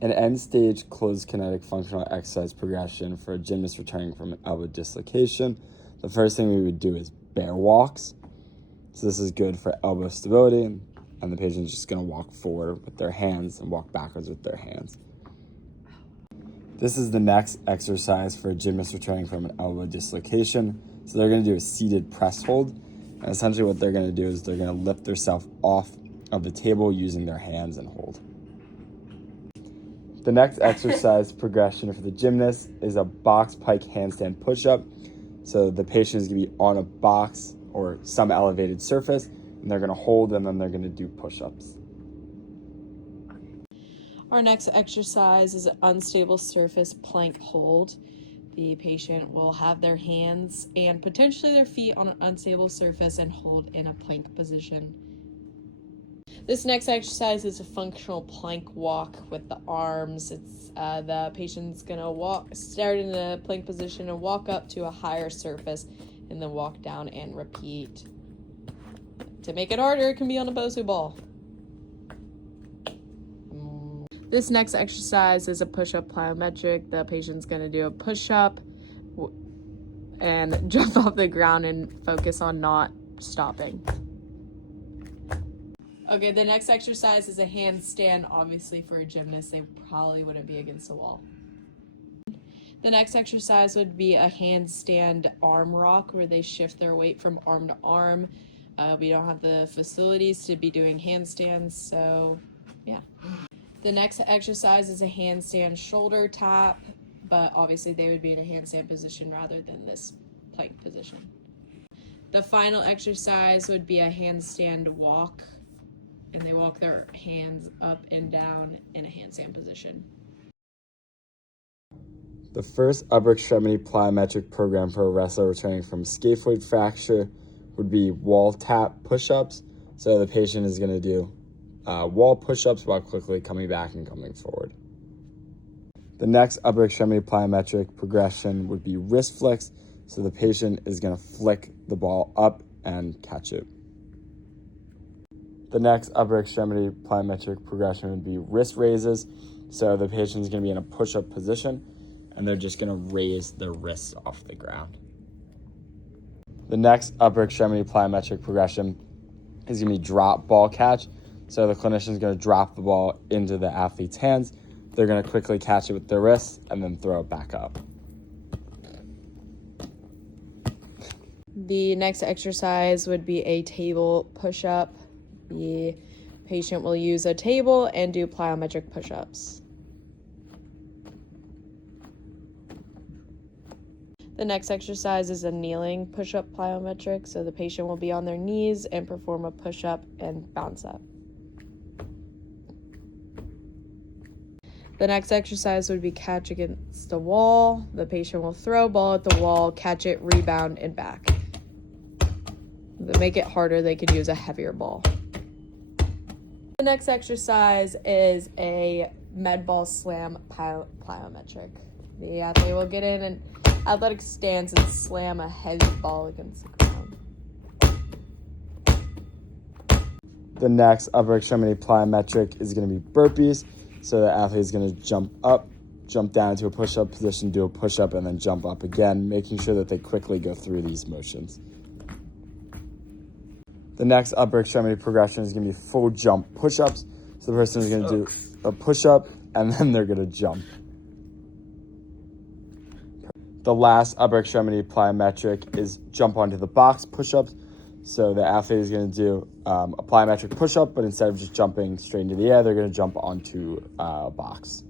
An end-stage closed kinetic functional exercise progression for a gymnast returning from an elbow dislocation. The first thing we would do is bear walks. So this is good for elbow stability, and the patient is just going to walk forward with their hands and walk backwards with their hands. This is the next exercise for a gymnast returning from an elbow dislocation. So they're going to do a seated press hold. And essentially what they're going to do is they're going to lift themselves off of the table using their hands and hold. The next exercise progression for the gymnast is a box pike handstand push-up. So the patient is going to be on a box or some elevated surface, and they're going to hold, and then they're going to do push-ups. Our next exercise is an unstable surface plank hold. The patient will have their hands and potentially their feet on an unstable surface and hold in a plank position. This next exercise is a functional plank walk with the arms. It's the patient's gonna start in the plank position and walk up to a higher surface and then walk down and repeat. To make it harder, it can be on a Bosu ball. This next exercise is a push-up plyometric. The patient's gonna do a push-up and jump off the ground and focus on not stopping. Okay, the next exercise is a handstand. Obviously, for a gymnast, they probably wouldn't be against the wall. The next exercise would be a handstand arm rock, where they shift their weight from arm to arm. We don't have the facilities to be doing handstands, so yeah. The next exercise is a handstand shoulder tap, but obviously they would be in a handstand position rather than this plank position. The final exercise would be a handstand walk, and they walk their hands up and down in a handstand position. The first upper extremity plyometric program for a wrestler returning from a scaphoid fracture would be wall tap push-ups. So the patient is going to do wall push-ups while quickly coming back and coming forward. The next upper extremity plyometric progression would be wrist flicks. So the patient is going to flick the ball up and catch it. The next upper extremity plyometric progression would be wrist raises. So the patient is going to be in a push-up position, and they're just going to raise their wrists off the ground. The next upper extremity plyometric progression is going to be drop ball catch. So the clinician is going to drop the ball into the athlete's hands. They're going to quickly catch it with their wrists and then throw it back up. The next exercise would be a table push-up. The patient will use a table and do plyometric push-ups. The next exercise is a kneeling push-up plyometric. So the patient will be on their knees and perform a push-up and bounce up. The next exercise would be catch against the wall. The patient will throw a ball at the wall, catch it, rebound, and back. To make it harder, they could use a heavier ball. The next exercise is a med ball slam plyometric. The athlete will get in an athletic stance and slam a heavy ball against the ground. The next upper extremity plyometric is going to be burpees. So the athlete is going to jump up, jump down into a push-up position, do a push-up, and then jump up again, making sure that they quickly go through these motions. The next upper extremity progression is going to be full jump push-ups. So the person is going to do a push-up, and then they're going to jump. The last upper extremity plyometric is jump onto the box push-ups. So the athlete is going to do a plyometric push-up, but instead of just jumping straight into the air, they're going to jump onto a box.